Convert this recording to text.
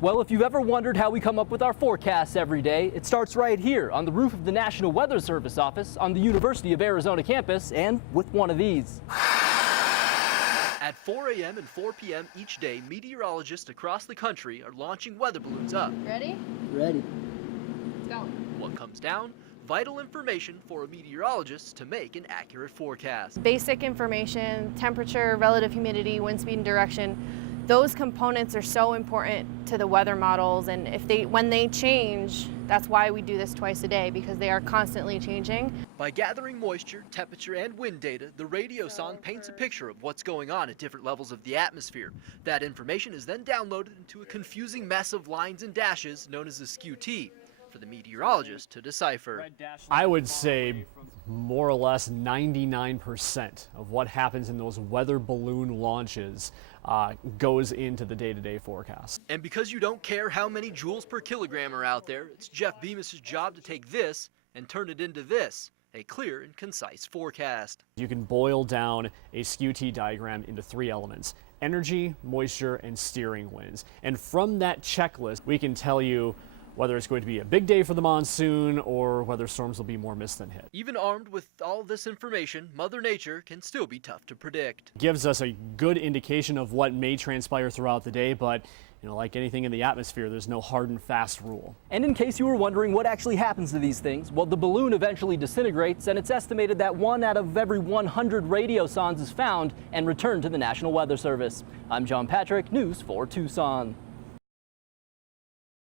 Well, if you've ever wondered how we come up with our forecasts every day, it starts right here on the roof of the National Weather Service office on the University of Arizona campus, and with one of these. At 4 a.m. and 4 p.m. each day, meteorologists across the country are launching weather balloons up. Ready? Ready. Let's go. What comes down? Vital information for a meteorologist to make an accurate forecast. Basic information, temperature, relative humidity, wind speed and direction. Those components are so important to the weather models, and when they change, that's why we do this twice a day, because they are constantly changing. By gathering moisture, temperature, and wind data, the radiosonde paints a picture of what's going on at different levels of the atmosphere. That information is then downloaded into a confusing mess of lines and dashes known as a skew T for the meteorologist to decipher. I would say more or less 99% of what happens in those weather balloon launches goes into the day-to-day forecast. And because you don't care how many joules per kilogram are out there, it's Jeff Bemis' job to take this and turn it into this, a clear and concise forecast. You can boil down a skew T diagram into 3 elements: energy, moisture, and steering winds. And from that checklist, we can tell you whether it's going to be a big day for the monsoon or whether storms will be more missed than hit. Even armed with all this information, Mother Nature can still be tough to predict. Gives us a good indication of what may transpire throughout the day, but like anything in the atmosphere, there's no hard and fast rule. And in case you were wondering what actually happens to these things, well, the balloon eventually disintegrates, and it's estimated that 1 out of every 100 radiosondes is found and returned to the National Weather Service. I'm John Patrick, News 4 Tucson.